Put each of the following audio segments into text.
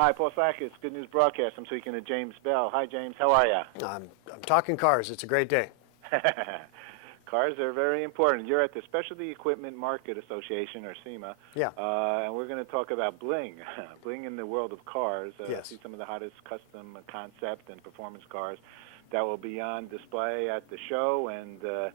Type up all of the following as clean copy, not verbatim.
Hi, Paul Sackett, Good News Broadcast. I'm speaking to James Bell. Hi, James. How are you? I'm talking cars. It's a great day. Cars are very important. You're at the Specialty Equipment Market Association, or SEMA. Yeah. And we're going to talk about Bling. Bling in the world of cars. Yes. See some of the hottest custom concept and performance cars that will be on display at the show. And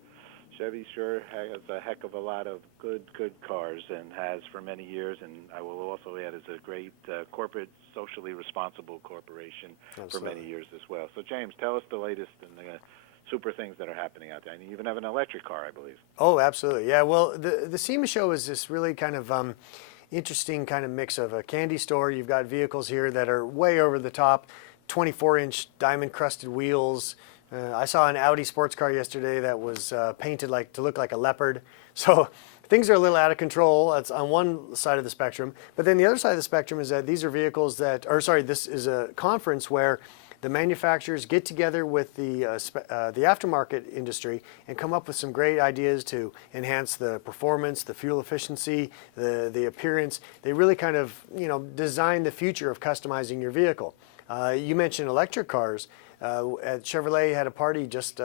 Chevy sure has a heck of a lot of good cars and has for many years. And I will also add, is a great corporate, socially responsible corporation for many years as well. So, James, tell us the latest and the super things that are happening out there. And you even have an electric car, I believe. Oh, absolutely. Yeah, well, the SEMA show is this really kind of interesting kind of mix of a candy store. You've got vehicles here that are way over the top, 24-inch diamond-crusted wheels. I saw an Audi sports car yesterday that was painted to look like a leopard. So things are a little out of control. That's on one side of the spectrum. But then the other side of the spectrum is that these are vehicles that, this is a conference where the manufacturers get together with the aftermarket industry and come up with some great ideas to enhance the performance, the fuel efficiency, the appearance. They really kind of, design the future of customizing your vehicle. You mentioned electric cars. At Chevrolet had a party just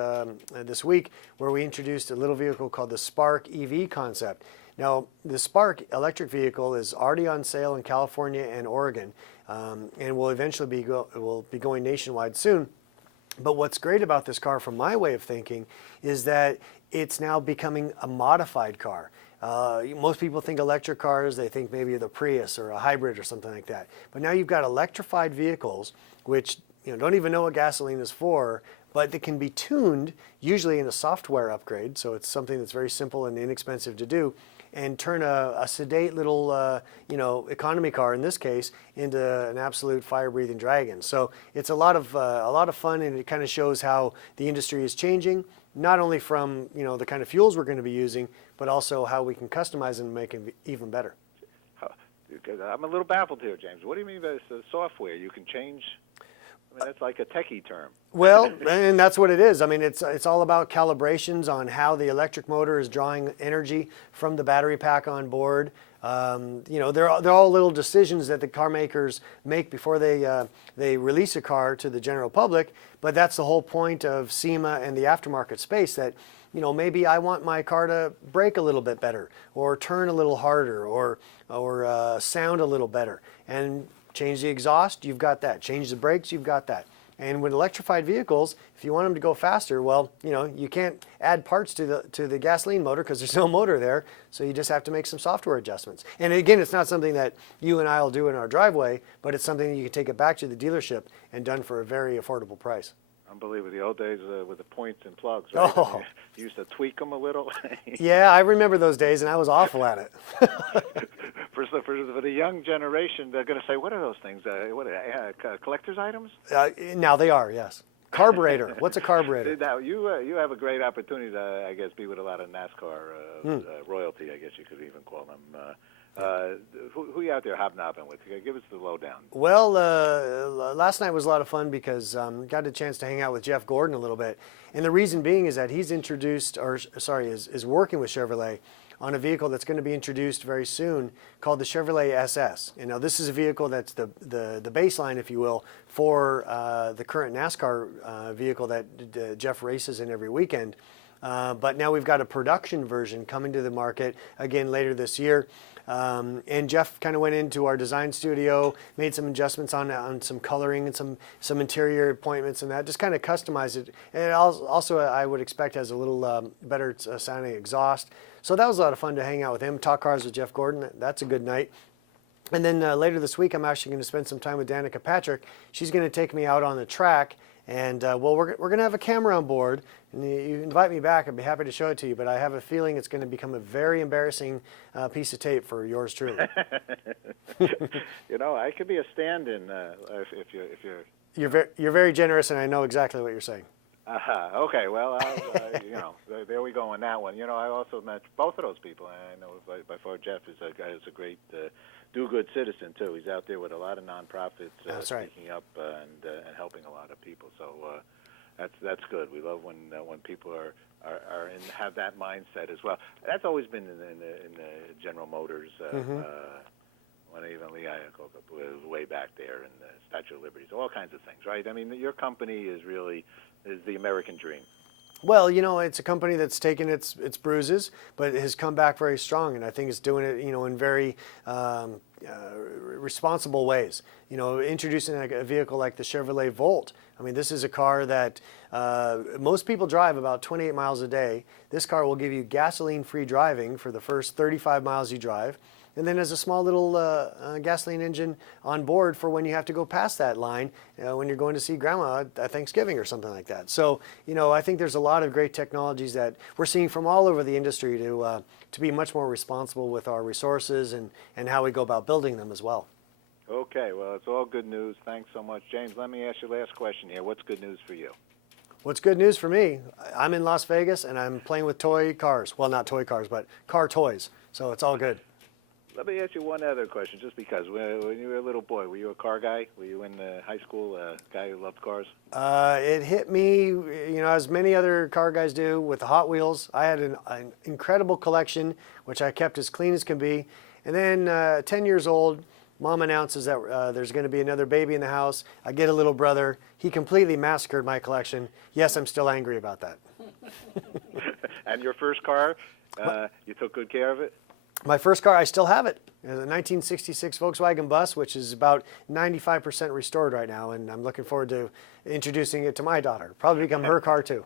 this week where we introduced a little vehicle called the Spark EV concept. Now, the Spark electric vehicle is already on sale in California and Oregon, and will eventually will be going nationwide soon. But what's great about this car, from my way of thinking, is that it's now becoming a modified car. Most people think electric cars, they think maybe the Prius or a hybrid or something like that. But now you've got electrified vehicles, which don't even know what gasoline is for, but they can be tuned, usually in a software upgrade, so it's something that's very simple and inexpensive to do, and turn a sedate little, economy car, in this case, into an absolute fire-breathing dragon. So it's a lot of fun, and it kind of shows how the industry is changing, not only from the kind of fuels we're going to be using, but also how we can customize them and make them even better. I'm a little baffled here, James. What do you mean by the software? You can change. I mean, that's like a techie term. Well, and that's what it is. I mean, it's all about calibrations on how the electric motor is drawing energy from the battery pack on board. They're all little decisions that the car makers make before they release a car to the general public. But that's the whole point of SEMA and the aftermarket space, that maybe I want my car to brake a little bit better, or turn a little harder, or sound a little better. And change the exhaust, you've got that. Change the brakes, you've got that. And with electrified vehicles, if you want them to go faster, well, you can't add parts to the gasoline motor because there's no motor there, so you just have to make some software adjustments. And again, it's not something that you and I will do in our driveway, but it's something that you can take it back to the dealership and done for a very affordable price. Unbelievable. The old days with the points and plugs, right? Oh. You used to tweak them a little. Yeah, I remember those days, and I was awful at it. For the young generation, they're going to say, what are those things? Collector's items? Now they are, yes. Carburetor. What's a carburetor? Now, you have a great opportunity to, I guess, be with a lot of NASCAR royalty, I guess you could even call them. Who are you out there hobnobbing with? Give us the lowdown. Well, last night was a lot of fun because got a chance to hang out with Jeff Gordon a little bit. And the reason being is that he's is working with Chevrolet on a vehicle that's going to be introduced very soon called the Chevrolet SS. And now this is a vehicle that's the baseline, if you will, for the current NASCAR vehicle that Jeff races in every weekend. But now we've got a production version coming to the market again later this year. And Jeff kind of went into our design studio, made some adjustments on some coloring and some interior appointments, and that just kind of customized it. And it also, I would expect, has a little better sounding exhaust. So that was a lot of fun to hang out with him, talk cars with Jeff Gordon. That's a good night. And then later this week, I'm actually going to spend some time with Danica Patrick. She's going to take me out on the track. And we're going to have a camera on board, and you invite me back, I'd be happy to show it to you, but I have a feeling it's going to become a very embarrassing piece of tape for yours truly. I could be a stand-in if you're... You're very generous, and I know exactly what you're saying. Okay, well, there we go on that one. I also met both of those people, and I know by far Jeff is a great do-good citizen too. He's out there with a lot of nonprofits, That's right. Speaking up and helping a lot of people. So that's good. We love when people are have that mindset as well. That's always been in the General Motors when even Lee Iacocca was way back there in the Statue of Liberty. So all kinds of things, right? I mean, your company is the American dream. Well, it's a company that's taken its bruises, but has come back very strong, and I think it's doing it, in very responsible ways. Introducing a vehicle like the Chevrolet Volt. I mean, this is a car that most people drive about 28 miles a day. This car will give you gasoline-free driving for the first 35 miles you drive. And then there's a small little gasoline engine on board for when you have to go past that line, when you're going to see grandma at Thanksgiving or something like that. So, I think there's a lot of great technologies that we're seeing from all over the industry to be much more responsible with our resources and how we go about building them as well. Okay, well, it's all good news. Thanks so much. James, let me ask you the last question here. What's good news for you? What's good news for me? I'm in Las Vegas and I'm playing with toy cars. Well, not toy cars, but car toys. So it's all good. Let me ask you one other question, just because. When you were a little boy, were you a car guy? Were you in high school a guy who loved cars? It hit me, as many other car guys do, with the Hot Wheels. I had an incredible collection, which I kept as clean as can be. And then 10 years old, Mom announces that there's going to be another baby in the house. I get a little brother. He completely massacred my collection. Yes, I'm still angry about that. And your first car, you took good care of it? My first car, I still have it. It's a 1966 Volkswagen Bus, which is about 95% restored right now, and I'm looking forward to introducing it to my daughter. Probably become her car too.